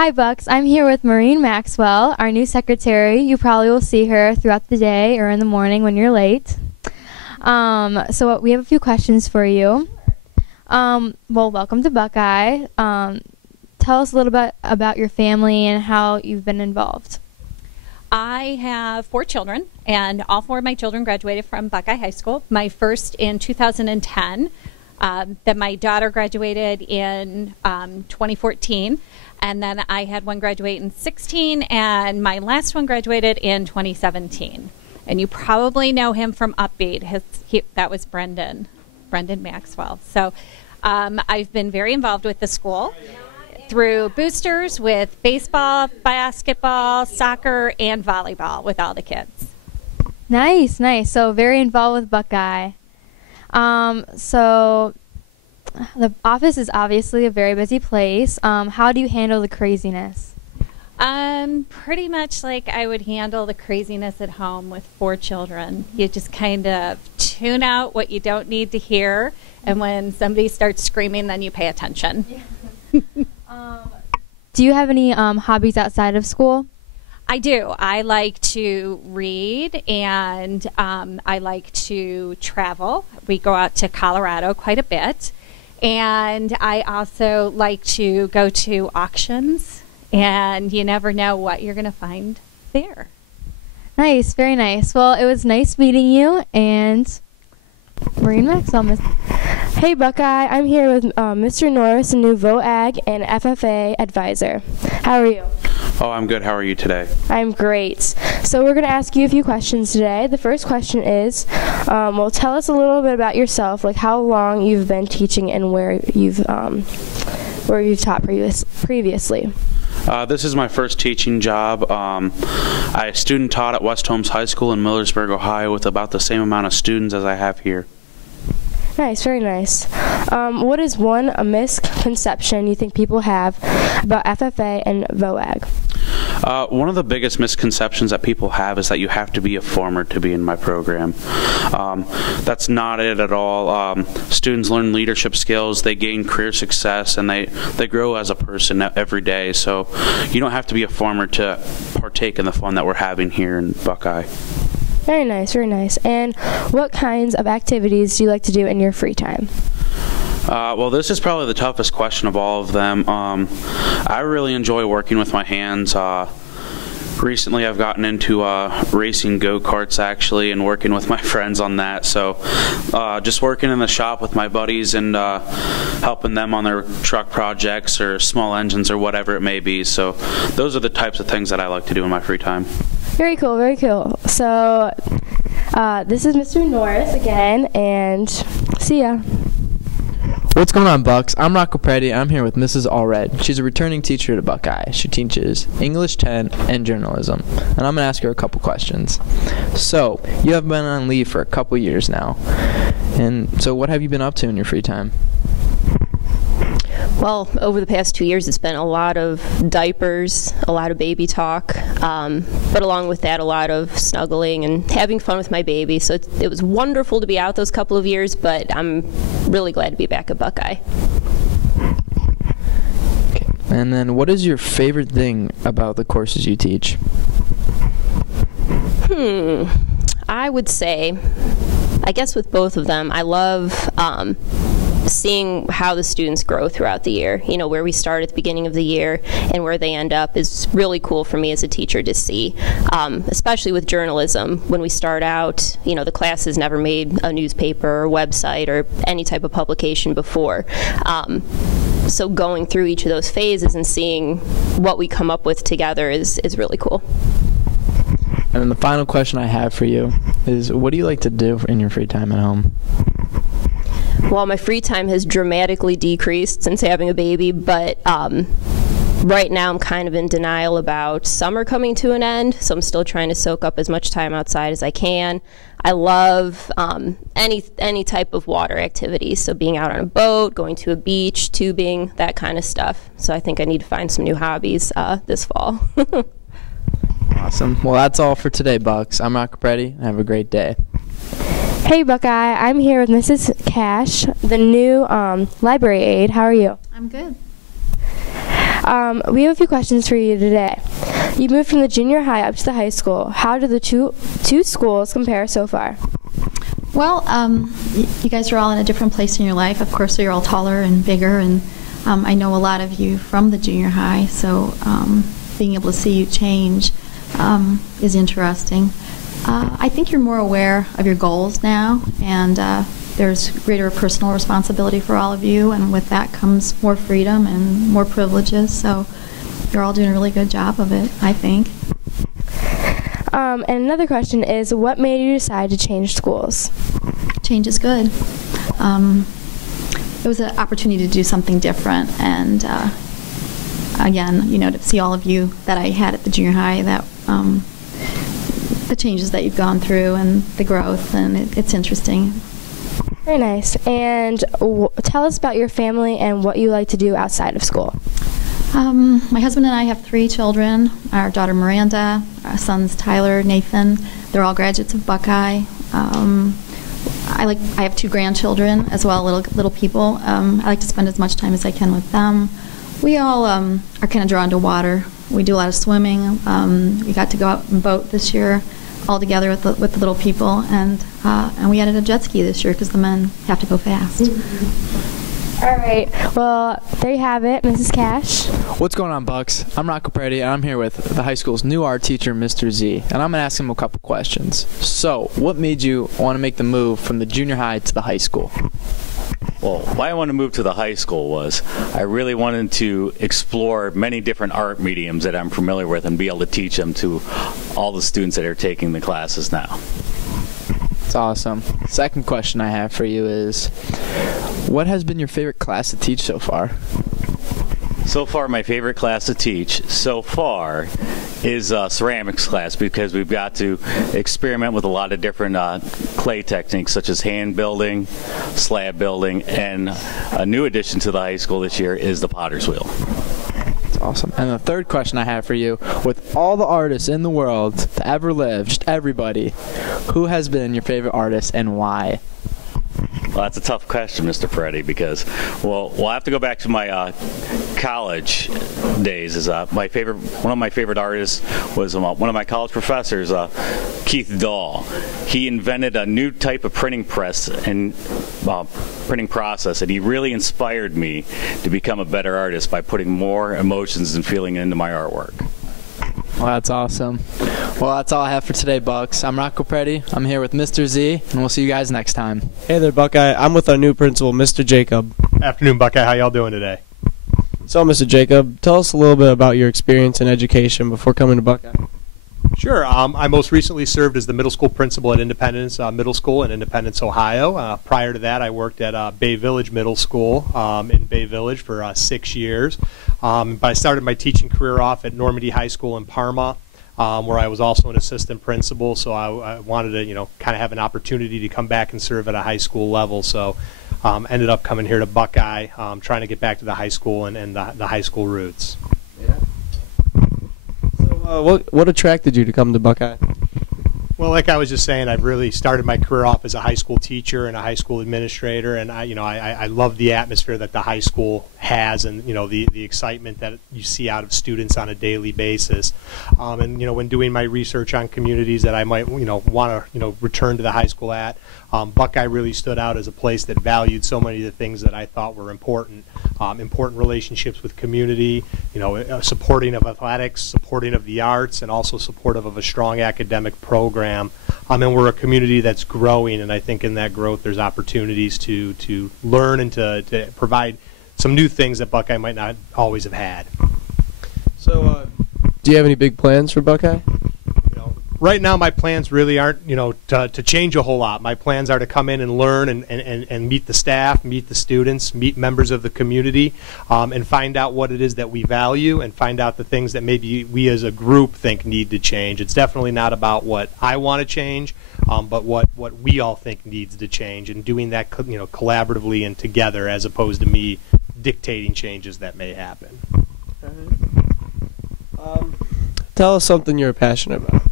Hi, Bucks. I'm here with Maureen Maxwell, our new secretary. You probably will see her throughout the day or in the morning when you're late. We have a few questions for you. Well, welcome to Buckeye. Tell us a little bit about your family and how you've been involved. I have 4 children, and all 4 of my children graduated from Buckeye High School. My first in 2010. Then my daughter graduated in 2014, and then I had one graduate in 16, and my last one graduated in 2017. And you probably know him from Upbeat. That was Brendan Maxwell. So I've been very involved with the school through boosters with baseball, basketball, soccer, and volleyball with all the kids. Nice. So very involved with Buckeye. So the office is obviously a very busy place. How do you handle the craziness? Pretty much like I would handle the craziness at home with 4 children. You just kind of tune out what you don't need to hear, and when somebody starts screaming, then you pay attention. Do you have any hobbies outside of school? I do. I like to read, and I like to travel. We go out to Colorado quite a bit, and I also like to go to auctions, and you never know what you're going to find there. Nice, very nice. Well, it was nice meeting you, and Maureen Maxwell. Hey Buckeye, I'm here with Mr. Norris, a new VOAG and FFA advisor. How are you? Oh, I'm good. How are you today? I'm great. So we're going to ask you a few questions today. The first question is, well, tell us a little bit about yourself, like how long you've been teaching and where you've taught previously. This is my first teaching job. I student taught at West Holmes High School in Millersburg, Ohio, with about the same amount of students as I have here. Nice, very nice. What is a misconception you think people have about FFA and VOAG? One of the biggest misconceptions that people have is that you have to be a former to be in my program. That's not it at all. Students learn leadership skills, they gain career success, and they grow as a person every day. So you don't have to be a former to partake in the fun that we're having here in Buckeye. Very nice, very nice. And what kinds of activities do you like to do in your free time? Well, this is probably the toughest question of all of them. I really enjoy working with my hands. Recently, I've gotten into racing go-karts, actually, and working with my friends on that. So just working in the shop with my buddies and helping them on their truck projects or small engines or whatever it may be. So those are the types of things that I like to do in my free time. Very cool, very cool. So this is Mr. Norris again, and see ya. What's going on, Bucks? I'm Rocco Preddy. I'm here with Mrs. Allred. She's a returning teacher at Buckeye. She teaches English 10 and journalism. And I'm going to ask her a couple questions. So, you have been on leave for a couple years now. And so what have you been up to in your free time? Well, over the past 2 years, it's been a lot of diapers, a lot of baby talk, but along with that, a lot of snuggling and having fun with my baby. So it was wonderful to be out those couple of years, but I'm really glad to be back at Buckeye. Okay. And then what is your favorite thing about the courses you teach? I would say, I guess with both of them, I love seeing how the students grow throughout the year. You know, where we start at the beginning of the year and where they end up is really cool for me as a teacher to see, especially with journalism. When we start out, you know, the class has never made a newspaper or website or any type of publication before. So going through each of those phases and seeing what we come up with together is really cool. And then the final question I have for you is, what do you like to do in your free time at home? Well, my free time has dramatically decreased since having a baby, but right now I'm kind of in denial about summer coming to an end, so I'm still trying to soak up as much time outside as I can. I love any type of water activity, so being out on a boat, going to a beach, tubing, that kind of stuff. So I think I need to find some new hobbies this fall. Awesome. Well, that's all for today, Bucks. I'm Rocco Preddy. Have a great day. Hey Buckeye, I'm here with Mrs. Cash, the new library aide. How are you? I'm good. We have a few questions for you today. You moved from the junior high up to the high school. How do the two schools compare so far? Well, you guys are all in a different place in your life. Of course, you're all taller and bigger, and I know a lot of you from the junior high, so being able to see you change is interesting. I think you're more aware of your goals now, and there's greater personal responsibility for all of you, and with that comes more freedom and more privileges, so you're all doing a really good job of it, I think. And another question is, what made you decide to change schools? Change is good. It was an opportunity to do something different, and again, you know, to see all of you that I had at the junior high, that the changes that you've gone through and the growth, and it's interesting. Very nice. And tell us about your family and what you like to do outside of school. My husband and I have 3 children. Our daughter Miranda, our sons Tyler, Nathan. They're all graduates of Buckeye. I have 2 grandchildren as well, little people. I like to spend as much time as I can with them. We all are kind of drawn to water. We do a lot of swimming. We got to go out and boat this year, all together with the little people, and we added a jet ski this year because the men have to go fast. All right. Well, there you have it, Mrs. Cash. What's going on, Bucks? I'm Rocco Peretti, and I'm here with the high school's new art teacher, Mr. Z, and I'm going to ask him a couple questions. So, what made you want to make the move from the junior high to the high school? Well, why I wanted to move to the high school was I really wanted to explore many different art mediums that I'm familiar with and be able to teach them to all the students that are taking the classes now. That's awesome. Second question I have for you is, what has been your favorite class to teach so far? So far, my favorite class to teach so far is ceramics class, because we've got to experiment with a lot of different clay techniques, such as hand building, slab building, and a new addition to the high school this year is the potter's wheel. That's awesome. And the third question I have for you, with all the artists in the world to ever live, just everybody, who has been your favorite artist and why? Well, that's a tough question, Mr. Peretti, because, well, we'll have to go back to my college days. Is one of my favorite artists was one of my college professors, Keith Dahl. He invented a new type of printing press and printing process, and he really inspired me to become a better artist by putting more emotions and feeling into my artwork. Well, that's awesome. Well, that's all I have for today, Bucks. I'm Rocco Peretti. I'm here with Mr. Z, and we'll see you guys next time. Hey there, Buckeye. I'm with our new principal, Mr. Jacob. Afternoon, Buckeye. How y'all doing today? So, Mr. Jacob, tell us a little bit about your experience in education before coming to Buckeye. Sure. I most recently served as the middle school principal at Independence Middle School in Independence, Ohio. Prior to that, I worked at Bay Village Middle School in Bay Village for 6 years. But I started my teaching career off at Normandy High School in Parma, where I was also an assistant principal. So I wanted to, kind of have an opportunity to come back and serve at a high school level. So ended up coming here to Buckeye, trying to get back to the high school and the high school roots. Yeah. So what attracted you to come to Buckeye? Well, like I was just saying, I've really started my career off as a high school teacher and a high school administrator, and I love the atmosphere that the high school has, and the excitement that you see out of students on a daily basis. And when doing my research on communities that I might want to return to the high school at, Buckeye really stood out as a place that valued so many of the things that I thought were important. Important relationships with community, supporting of athletics, supporting of the arts, and also supportive of a strong academic program. And we're a community that's growing, and I think in that growth there's opportunities to learn and to provide some new things that Buckeye might not always have had. So, do you have any big plans for Buckeye? Right now, my plans really aren't, to change a whole lot. My plans are to come in and learn and meet the staff, meet the students, meet members of the community, and find out what it is that we value and find out the things that maybe we as a group think need to change. It's definitely not about what I want to change, but what we all think needs to change, and doing that, collaboratively and together, as opposed to me dictating changes that may happen. Tell us something you're passionate about.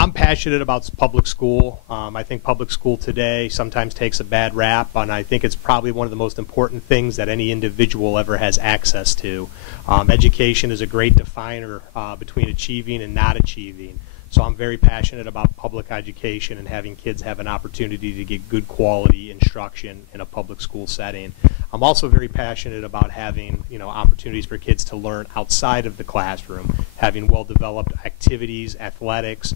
I'm passionate about public school. I think public school today sometimes takes a bad rap, and I think it's probably one of the most important things that any individual ever has access to. Education is a great definer between achieving and not achieving. So I'm very passionate about public education and having kids have an opportunity to get good quality instruction in a public school setting. I'm also very passionate about having, opportunities for kids to learn outside of the classroom, having well-developed activities, athletics,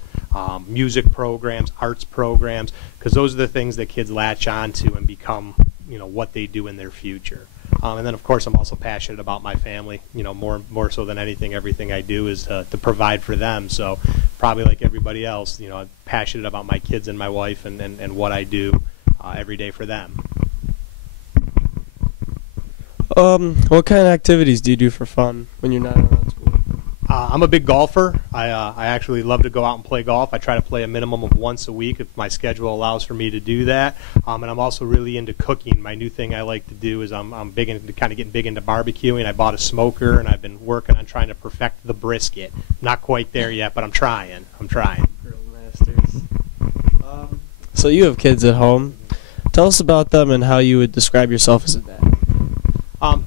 music programs, arts programs, because those are the things that kids latch on to and become, what they do in their future. And then, of course, I'm also passionate about my family. More so than anything, everything I do is to provide for them. So, probably like everybody else, I'm passionate about my kids and my wife and what I do every day for them. What kind of activities do you do for fun when you're not around school? I'm a big golfer. I actually love to go out and play golf. I try to play a minimum of once a week if my schedule allows for me to do that. And I'm also really into cooking. My new thing I like to do is I'm big into getting big into barbecuing. I bought a smoker and I've been working on trying to perfect the brisket. Not quite there yet, but I'm trying. Grill masters. So you have kids at home. Tell us about them and how you would describe yourself as a dad.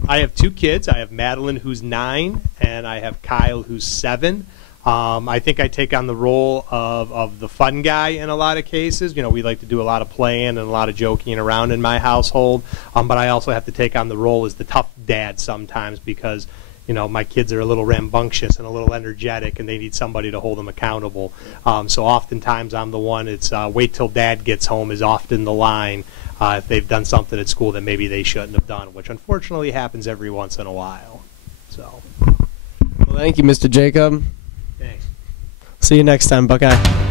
I have two kids. I have Madeline, who's 9, and I have Kyle, who's 7. I think I take on the role of the fun guy in a lot of cases. We like to do a lot of playing and a lot of joking around in my household. But I also have to take on the role as the tough dad sometimes because, my kids are a little rambunctious and a little energetic, and they need somebody to hold them accountable. So oftentimes I'm the one. It's wait till dad gets home is often the line. If they've done something at school that maybe they shouldn't have done, which unfortunately happens every once in a while. So, Well, thank you, Mr. Jacob. Thanks. See you next time, Buckeye.